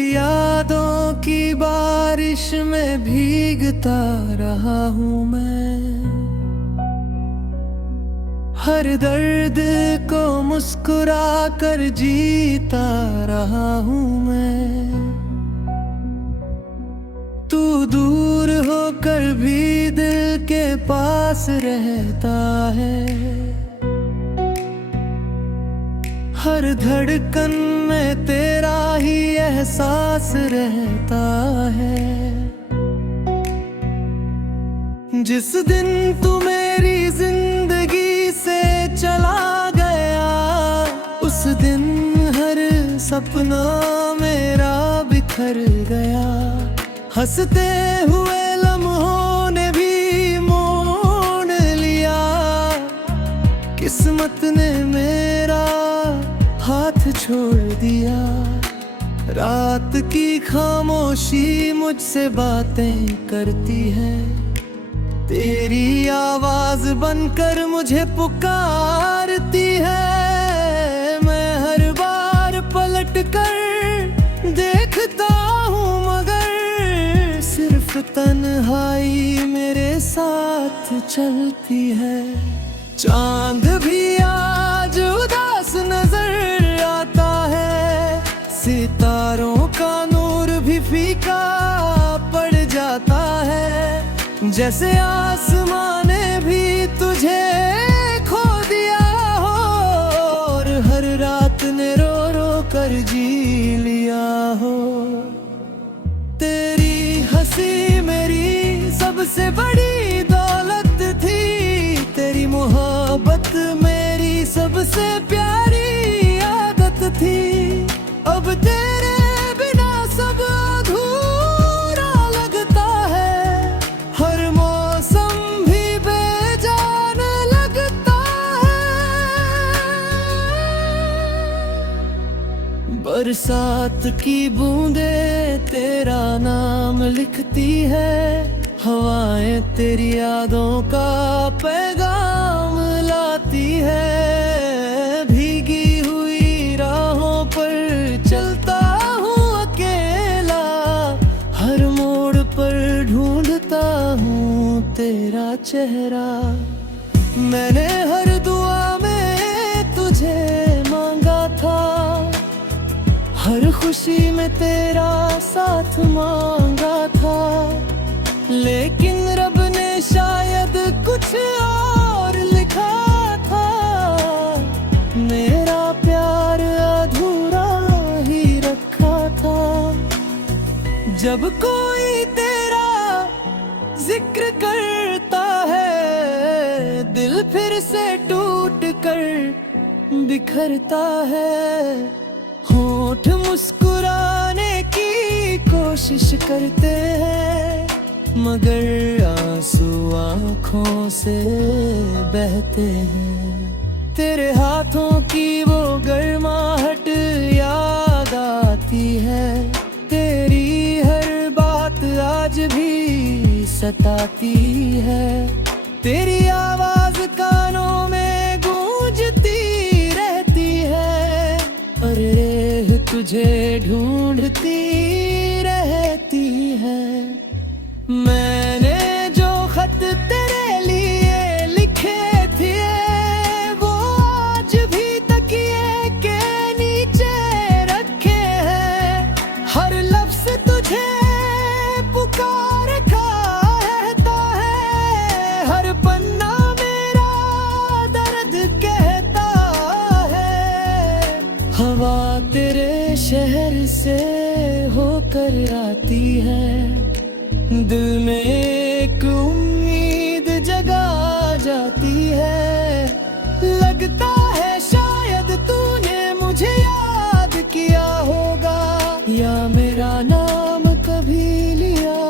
तेरी यादों की बारिश में भीगता रहा हूँ मैं। हर दर्द को मुस्कुरा कर जीता रहा हूँ मैं। तू दूर होकर भी दिल के पास रहता है। हर धड़कन में तेरा ही एहसास रहता है। जिस दिन तू मेरी जिंदगी से चला गया, उस दिन हर सपना मेरा बिखर गया। हंसते हुए लम्हों ने भी मोड़ लिया, किस्मत ने मेरा हाथ छोड़ दिया। रात की खामोशी मुझसे बातें करती है, तेरी आवाज बनकर मुझे पुकारती है। मैं हर बार पलट कर देखता हूँ, मगर सिर्फ तन्हाई मेरे साथ चलती है। चांद भी आज उदास नजर आता है, सितारों का नूर भी फीका पड़ जाता है। जैसे आसमां ने भी तुझे खो दिया हो, और हर रात ने रो रो कर जी लिया हो। तेरी हंसी मेरी सबसे बड़ी दौलत थी, तेरी मोहब्बत मेरी सबसे प्यारी आदत थी। अब तेरे बिना सब अधूरा लगता है, हर मौसम भी बेजान लगता है। बरसात की बूंदें तेरा नाम लिखती है, हवाएं तेरी यादों का पैगाम लाती है। भीगी हुई राहों पर चलता हूँ अकेला, हर मोड़ पर ढूंढता हूँ तेरा चेहरा। मैंने हर दुआ में तुझे मांगा था, हर खुशी में तेरा साथ मांगा था। लेकिन रब ने शायद कुछ और लिखा था, मेरा प्यार अधूरा ही रखा था। जब कोई तेरा जिक्र करता है, दिल फिर से टूट कर बिखरता है। होठ मुस्कुराने की कोशिश करते हैं, मगर आंसू आँखों से बहते हैं। तेरे हाथों की वो गर्माहट याद आती है, तेरी हर बात आज भी सताती है। तेरी आवाज कानों में गूंजती रहती है, और रेह तुझे ढूंढती रहती है। मैंने जो खत तेरे लिए लिखे थे, वो आज भी तकिए के नीचे रखे हैं। हर लफ्ज तुझे पुकार कहता है, हर पन्ना मेरा दर्द कहता है। हवा तेरे शहर से होकर आती है, दिल में एक उम्मीद जगा जाती है। लगता है शायद तूने मुझे याद किया होगा, या मेरा नाम कभी लिया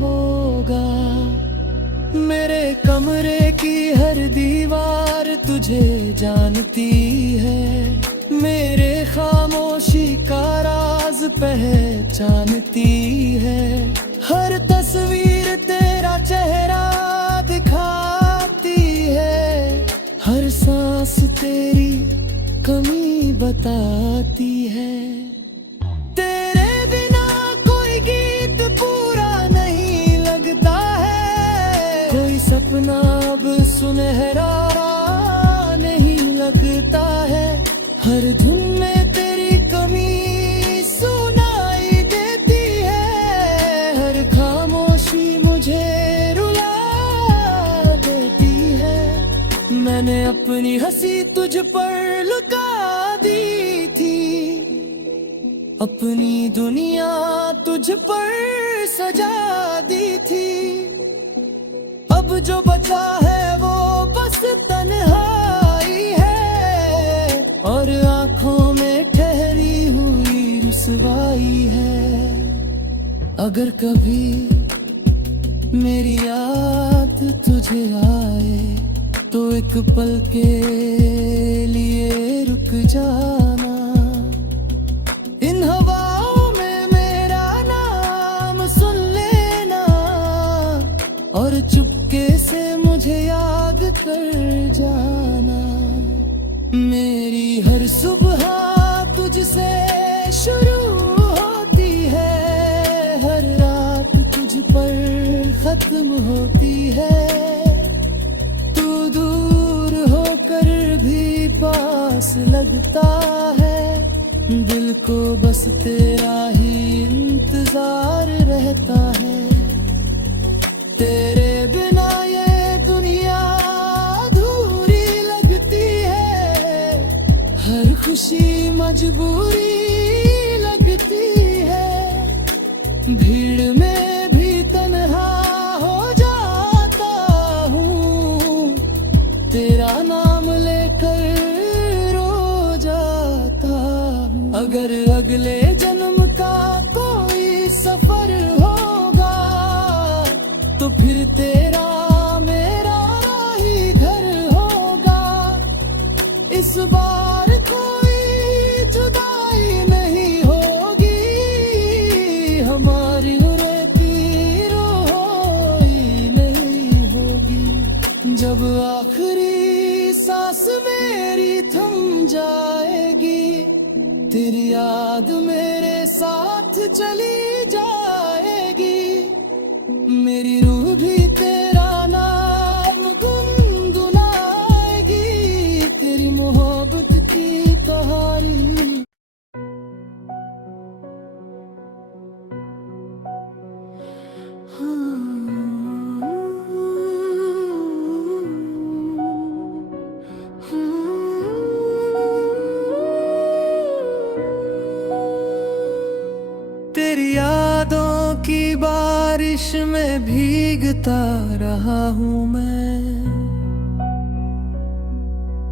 होगा। मेरे कमरे की हर दीवार तुझे जानती है, मेरे खामोशी का राज पहचानती है। हर तस्वीर तेरा चेहरा दिखाती है, हर सांस तेरी कमी बताती है। तेरे बिना सुनहरा नहीं लगता है। हर धुन में तेरी कमी सुनाई देती है। हर खामोशी मुझे रुला देती है। मैंने अपनी हंसी तुझ पर लुका दी थी, अपनी दुनिया तुझ पर सजा दी थी। अब जो बचा है वो बस तन्हाई है, और आंखों में ठहरी हुई रुसवाई है। अगर कभी मेरी याद तुझे आए तो एक पल के लिए रुक जाना। इन हवाओं में मेरा नाम सुन लेना, और चुपके से मुझे याद कर जाना। मेरी हर सुबह तुझसे शुरू होती है, हर रात तुझ पर खत्म होती है। तू दूर होकर भी पास लगता है, दिल को बस तेरा ही इंतजार रहता है। तेरे बिना ये दुनिया अधूरी लगती है, हर खुशी मजबूरी लगती है। भीड़ में भी तन्हा हो जाता हूँ, तेरा नाम लेकर रो जाता हूँ। अगर अगले जन्म का कोई सफर होगा तो फिर तेरा मेरा ही घर होगा। इस बार कोई जुदाई नहीं होगी, हमारी रहती रोई नहीं होगी। जब आखिरी सांस मेरी थम जाएगी, तेरी याद मेरे साथ चली जाएगी। मेरी रूह भी तेरा नाम गुनगुनाएगी, तेरी मोहब्बत की तहारी। तेरी यादों की बारिश में भीगता रहा हूँ मैं,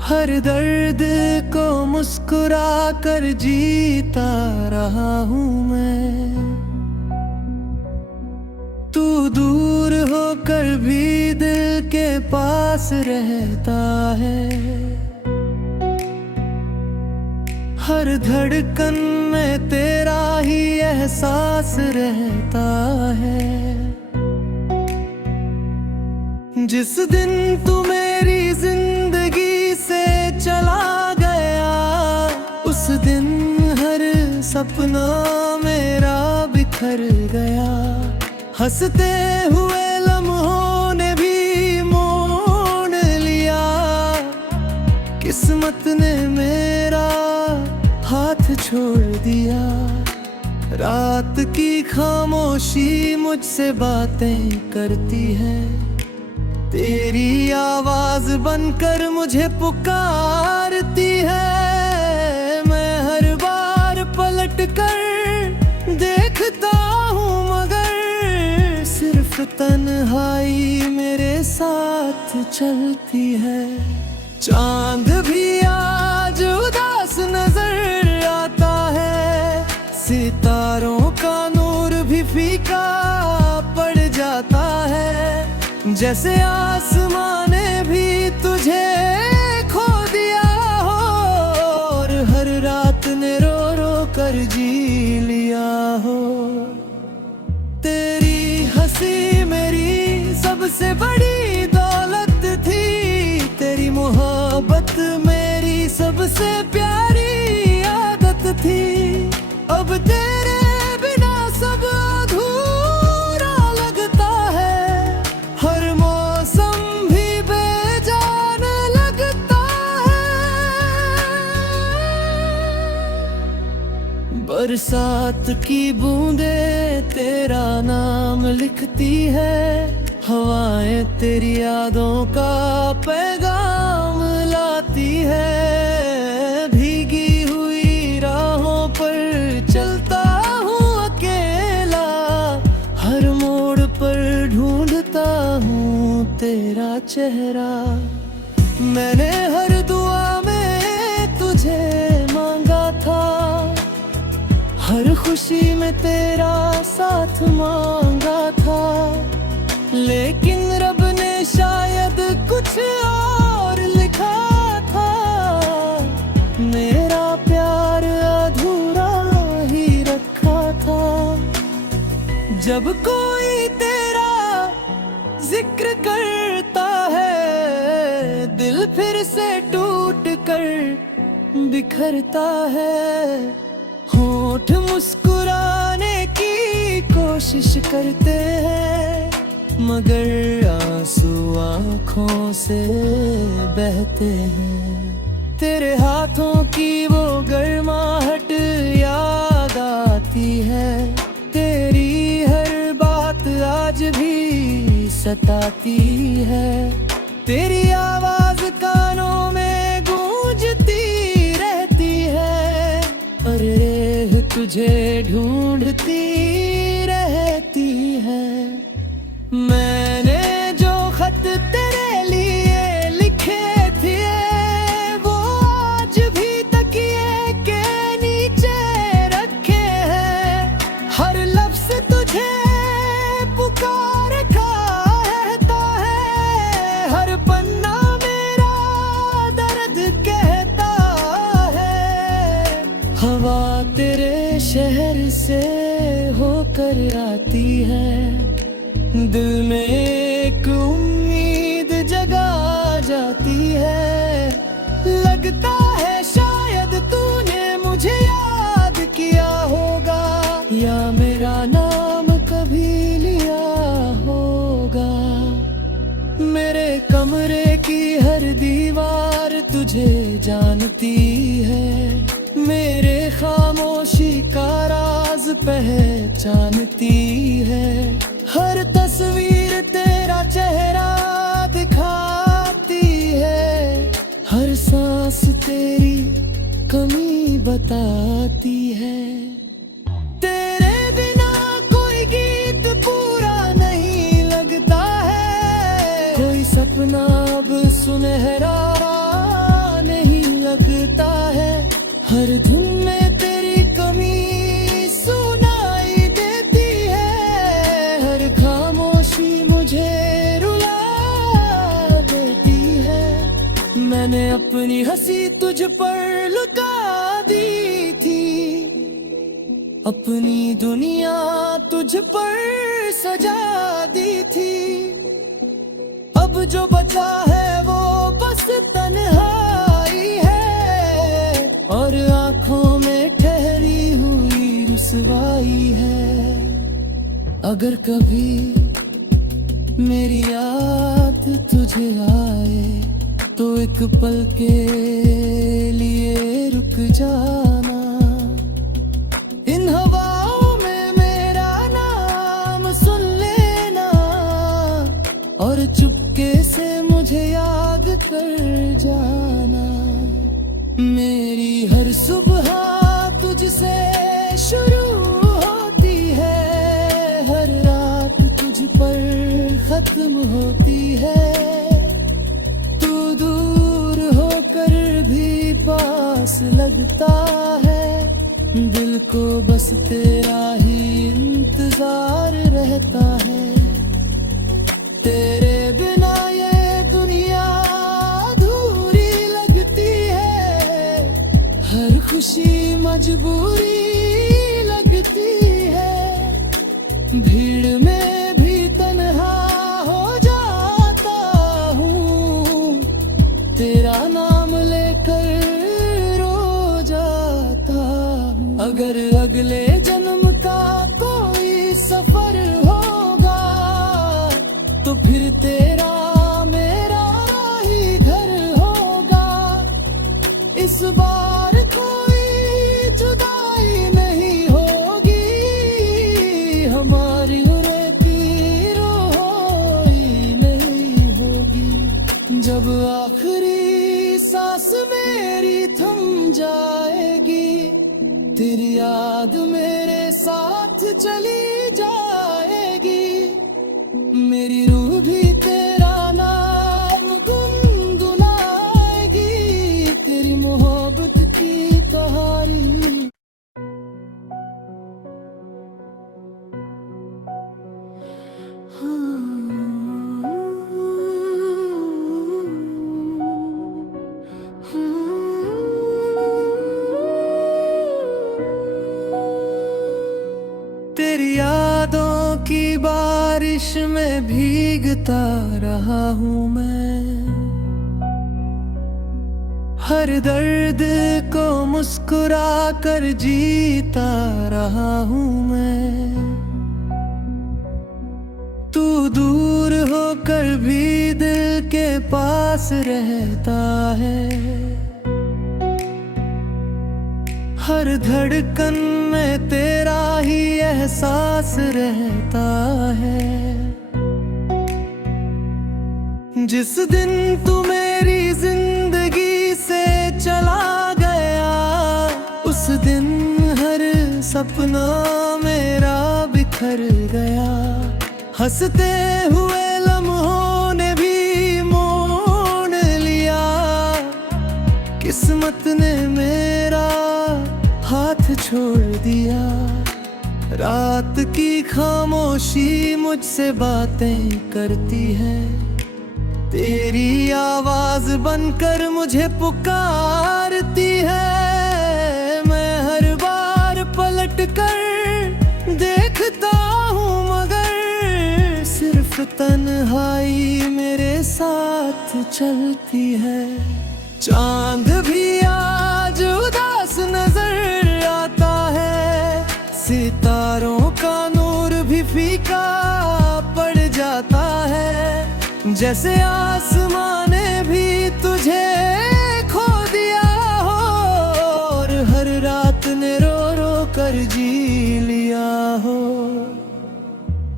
हर दर्द को मुस्कुरा कर जीता रहा हूँ मैं। तू दूर होकर भी दिल के पास रहता है, हर धड़कन में तेरा ही एहसास रहता है। जिस दिन तू मेरी जिंदगी से चला गया, उस दिन हर सपना मेरा बिखर गया। हंसते हुए लम्हों ने भी मोड़ लिया, किस्मत ने मेरा हाथ छोड़ दिया। रात की खामोशी मुझसे बातें करती है, तेरी आवाज बनकर मुझे पुकारती है। मैं हर बार पलट कर देखता हूँ, मगर सिर्फ तन्हाई मेरे साथ चलती है। चांद भी आज उदास नजर आता है, सितारों का नूर भी फीका पड़ जाता है। जैसे आसमां ने भी तुझे खो दिया हो, और हर रात ने रो रो कर जी लिया हो। तेरी हंसी मेरी सबसे बड़ी दौलत थी, तेरी मोहब्बत मेरी सबसे प्यारी आदत थी। अब तेरे बिना सब अधूरा लगता है, हर मौसम भी बेजान बरसात की बूंदे तेरा नाम लिखती है, हवाएं तेरी यादों का पैगाम लाती है। भीगी हुई राहों पर चलता हूँ अकेला, हर मोड़ पर ढूंढता हूँ तेरा चेहरा। मैंने हर दुआ में तुझे मांगा था, हर खुशी में तेरा साथ मांगा था, लेकिन रब ने शायद कुछ और लिखा था। मेरा प्यार अधूरा ही रखा था। जब कोई तेरा जिक्र करता है, दिल फिर से टूट कर बिखरता है। होठ मुस्कुराने की कोशिश करते हैं, मगर आंसू आँखों से बहते हैं। तेरे हाथों की वो गर्माहट याद आती है, तेरी हर बात आज भी सताती है। तेरी आवाज कानों में गूंजती रहती है, अरे तुझे ढूंढती रहती है। मैंने जो खत तेरे लिए लिखे थे, वो आज भी तकिए के नीचे रखे हैं। हर लफ्ज़ तुझे पुकार कहता है, हर पन्ना मेरा दर्द कहता है। हवा तेरे शहर से होकर आती है, दिल में एक उम्मीद जगा जाती है। लगता है शायद तूने मुझे याद किया होगा, या मेरा नाम कभी लिया होगा। मेरे कमरे की हर दीवार तुझे जानती है, मेरे खामोशी का राज पहचानती है। हर तस्वीर तेरा चेहरा दिखाती है, हर सांस तेरी कमी बताती है। तेरे बिना कोई गीत पूरा नहीं लगता है, कोई सपना अब सुनहरा नहीं लगता है। हर धुन में तेरी कमी सुनाई देती है, हर खामोशी मुझे रुला देती है। मैंने अपनी हंसी तुझ पर लुका दी थी, अपनी दुनिया तुझ पर सजा दी थी। अब जो बचा है वो बस तन्हाई है, और आंखों में ठहरी हुई रुसवाई है। अगर कभी मेरी याद तुझे आए, तो एक पल के लिए रुक जाना। इन हवाओं में मेरा नाम सुन लेना, और चुपके से मुझे याद कर जाना। मेरी हर सुबह तुझसे शुरू होती है, हर रात तुझ पर खत्म होती है। तू दूर होकर भी पास लगता है, दिल को बस तेरा ही इंतजार रहता है। तेरे बिना ये दुनिया अधूरी लगती है, हर खुशी मजबूरी लगती है। भीड़ में भी तन्हा हो जाता हूँ, तेरा नाम लेकर रो जाता हूँ। अगर अगले जन्म का कोई सफर होगा, तो फिर तेरा मेरा ही घर होगा। इस बार कोई जुदाई नहीं तेरी याद मेरे साथ चली जाएगी, मेरी रूह भी तेरा नाम गुनगुनाएगी, तेरी मोहब्बत की कहानी। तेरी यादों की बारिश में भीगता रहा हूँ मैं, हर दर्द को मुस्कुरा कर जीता रहा हूँ मैं। तू दूर होकर भी दिल के पास रहता है, हर धड़कन में तेरा ही एहसास रहता है। जिस दिन तू मेरी जिंदगी से चला गया, उस दिन हर सपना मेरा बिखर गया। हंसते हुए लम्हों ने भी मोड़ लिया, किस्मत ने मेरा हाथ छोड़ दिया। रात की खामोशी मुझसे बातें करती है, तेरी आवाज बनकर मुझे पुकारती है। मैं हर बार पलट कर देखता हूँ, मगर सिर्फ तन्हाई मेरे साथ चलती है। चांद भी आज उदास नजर आता है, सितारों का नूर भी फीका पड़ जाता है। जैसे आसमां ने भी तुझे खो दिया हो, और हर रात ने रो रो कर जी लिया हो।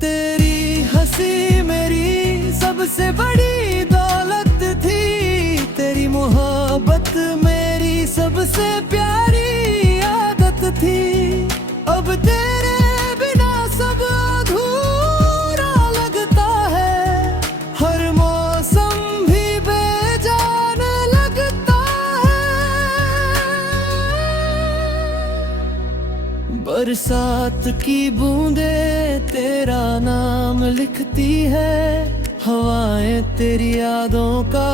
तेरी हंसी मेरी सबसे बड़ी दौलत थी, तेरी मोहब्बत मेरी सबसे प्यारी आदत थी। अब तेरे बिना सब अधूरा लगता है, हर मौसम भी बेजान लगता है। बरसात की बूंदें तेरा नाम लिखती है, हवाएं तेरी यादों का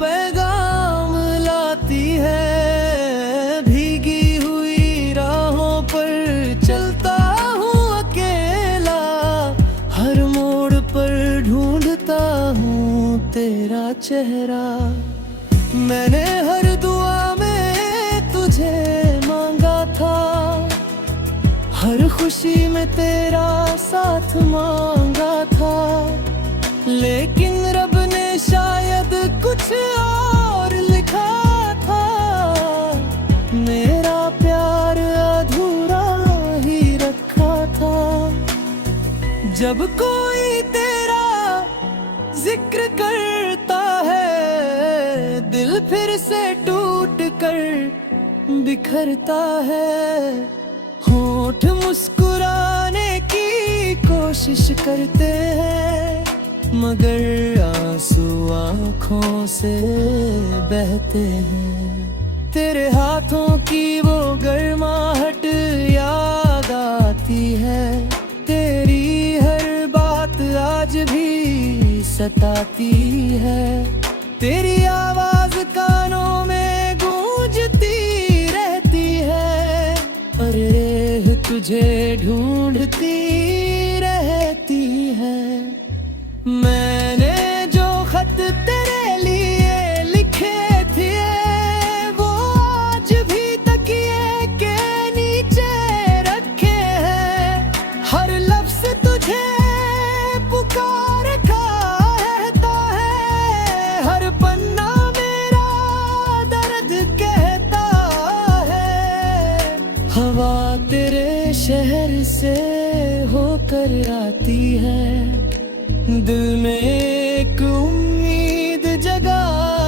पैगाम लाती है। भीगी हुई राहों पर चलता हूँ अकेला, हर मोड़ पर ढूंढता हूँ तेरा चेहरा। मैंने हर दुआ में तुझे मांगा था, हर खुशी में तेरा साथ मांगा था, लेकिन रब ने शायद कुछ और लिखा था। मेरा प्यार अधूरा ही रखा था। जब कोई तेरा जिक्र करता है, दिल फिर से टूट कर बिखरता है। होठ मुस्कुराने की कोशिश करते हैं, मगर आंसू आँखों से बहते हैं। तेरे हाथों की वो गर्माहट याद आती है, तेरी हर बात आज भी सताती है। तेरी आवाज कानों में गूंजती रहती है, और रेह तुझे ढूंढती रहती है। मैंने जो खत तेरे लिए लिखे थे, वो आज भी तकिए के नीचे रखे हैं। हर लफ्ज़ तुझे पुकार कहता है, हर पन्ना मेरा दर्द कहता है। हवा तेरे शहर से होकर आती है, दिल में एक उम्मीद जगा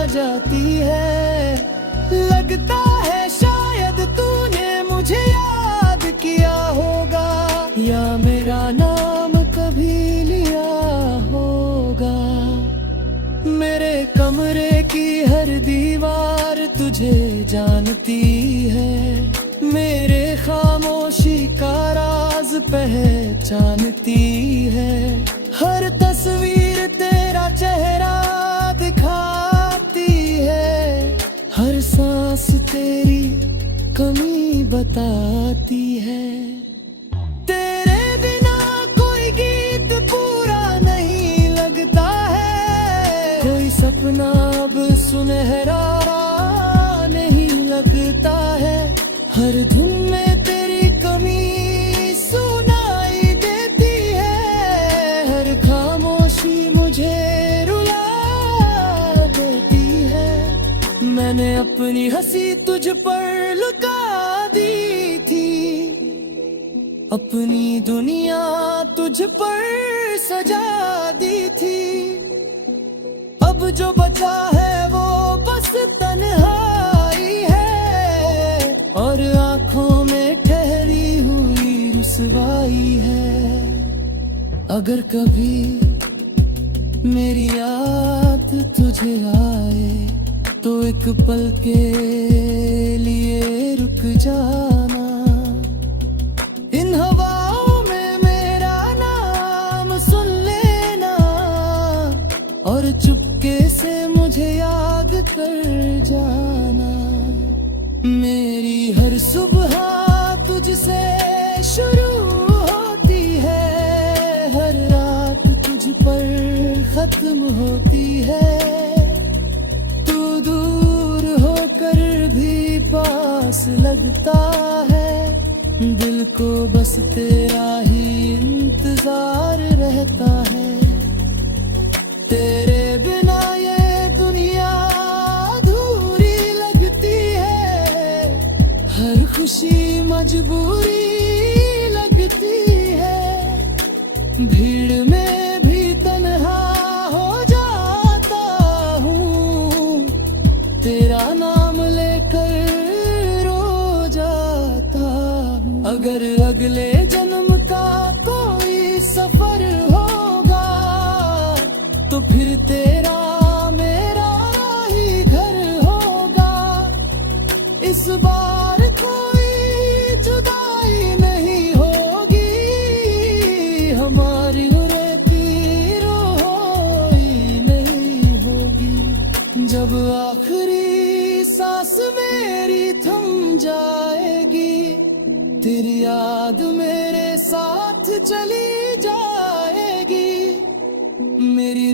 जाती है। लगता है शायद तूने मुझे याद जानती है, मेरे खामोशी का राज पहचानती है। हर तस्वीर तेरा चेहरा दिखाती है, हर सांस तेरी कमी बताती है। तेरे बिना कोई गीत पूरा नहीं लगता है, कोई सपना अब सुनहरा नहीं लगता है। हर धुन में तेरी कमी सुनाई देती है, हर खामोशी मुझे रुला देती है। मैंने अपनी हंसी तुझ पर लुका दी थी, अपनी दुनिया तुझ पर सजा दी थी। अब जो बचा है वो बस तन्हाई है, और आंखों में ठहरी हुई रुसवाई है। अगर कभी मेरी याद तुझे आए तो एक पल के लिए रुक जाना। इन हवाओं में मेरा नाम सुन लेना, और चुपके से मुझे याद कर जाना। मेरी हर सुबह तुझसे शुरू होती है, हर रात तुझ पर खत्म होती है। तू दूर होकर भी पास लगता है, दिल को बस तेरा ही इंतजार रहता है। तेरे बिना ये दुनिया अधूरी लगती है, हर खुशी मजबूरी लगती है। भीड़ में भी तन्हा हो जाता हूँ, तेरा नाम लेकर रो जाता हूँ। अगर अगले जन्म का कोई सफर होगा तो फिर तेरा मेरा ही घर होगा। इस बार कोई जुदाई नहीं होगी, हमारी रहती रोई नहीं होगी। जब आखिरी सांस मेरी थम जाएगी, तेरी याद मेरे साथ चली जाएगी। मेरी